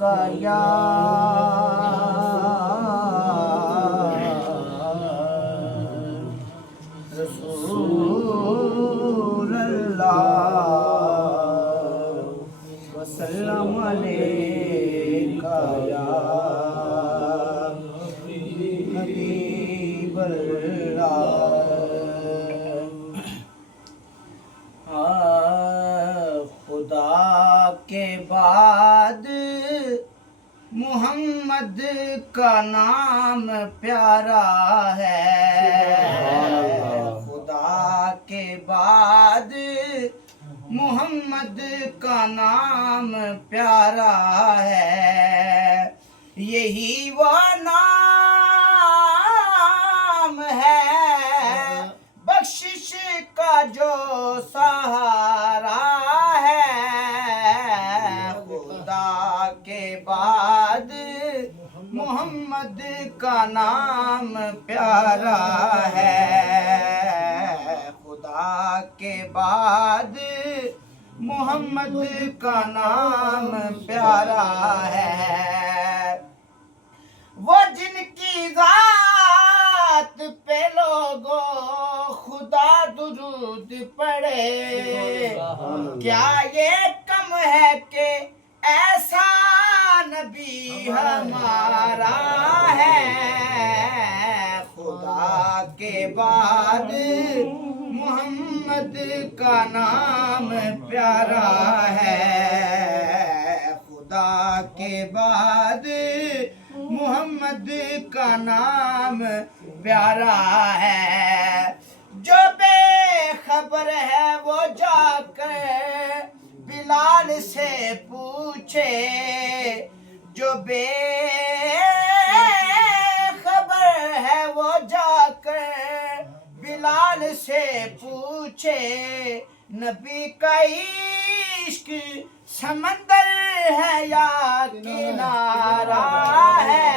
کا یا رسول اللہ وسلم علیکہ یا حبیب اللہ۔ خدا کے بعد محمد کا نام پیارا ہے، خدا کے بعد محمد کا نام پیارا ہے، یہی وہ نام ہے بخشش کا جو سہارا ہے، خدا کے بعد محمد کا نام پیارا ہے، خدا کے بعد محمد کا نام پیارا ہے، وہ جن کی ذات پہ لوگوں خدا درود پڑے، کیا یہ کم ہے کہ ایسا نبی ہمارا ہے، خدا کے بعد محمد کا نام پیارا ہے، خدا کے بعد محمد کا نام پیارا ہے، جو بے خبر ہے وہ جا کر بلال سے پوچھے، جو بے خبر ہے وہ جا کر بلال سے پوچھے، نبی کا عشق سمندر ہے یا کنارہ ہے،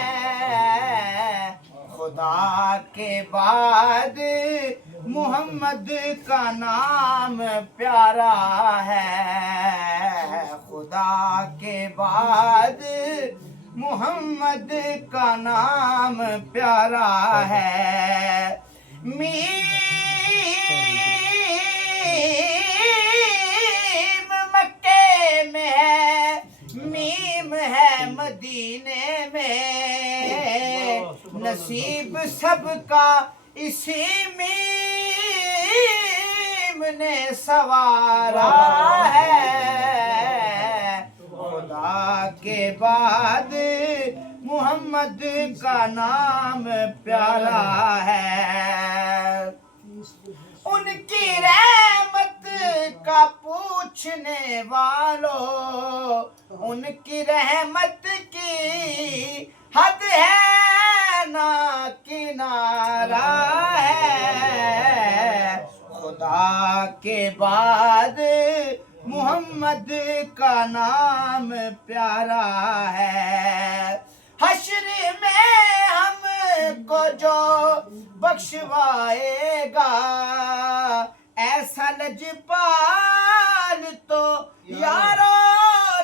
خدا کے بعد محمد کا نام پیارا ہے، خدا کے بعد محمد کا نام پیارا ہے، میم مکے میں ہے، میم ہے مدینے میں، نصیب سب کا اسی میم نے سوارا ہے، خدا کے بعد محمد کا نام پیارا ہے، ان کی رحمت کا پوچھنے والوں، ان کی رحمت کی حد ہے نہ کنارہ ہے، خدا کے بعد محمد کا نام پیارا ہے، حشر میں ہم کو جو بخشوائے گا ایسا لجپال تو یارو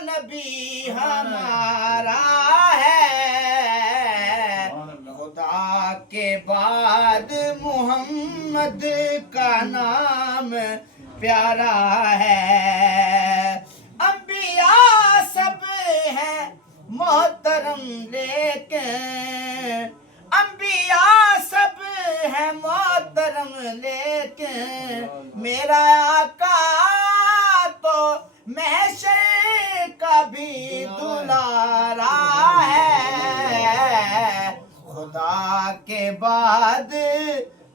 نبی ہمارا ہے، خدا کے بعد محمد کا نام پیارا ہے، انبیاء سب ہیں محترم لیکن، انبیاء سب ہیں محترم لیکن میرا آقا تو محشر کا بھی دلارا ہے، خدا کے بعد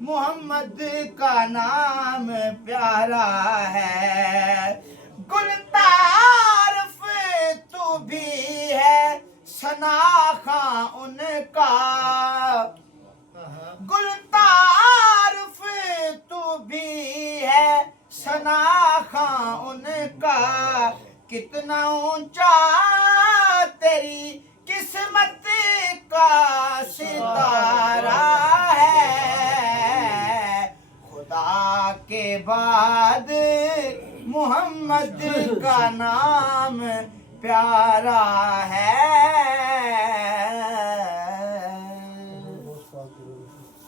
محمد کا نام پیارا ہے، گلتعارف تو بھی ہے ثناخواں ان کا، گلتعارف تو بھی ہے ثناخواں ان کا، کتنا اونچا تیری قسمت کا ستارہ ہے، خدا کے بعد محمد کا نام پیارا ہے۔